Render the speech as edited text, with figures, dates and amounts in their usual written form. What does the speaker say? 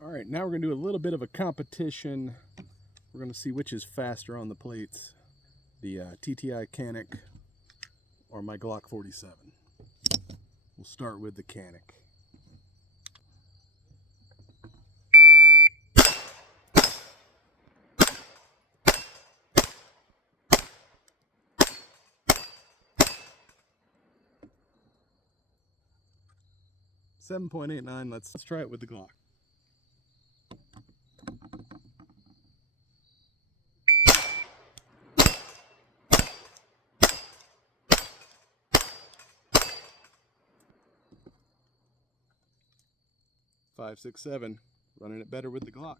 All right, now we're going to do a little bit of a competition. We're going to see which is faster on the plates, the TTI Canik or my Glock 47. We'll start with the Canik. .89. Let's try it with the Glock. .567. Running it better with the Glock.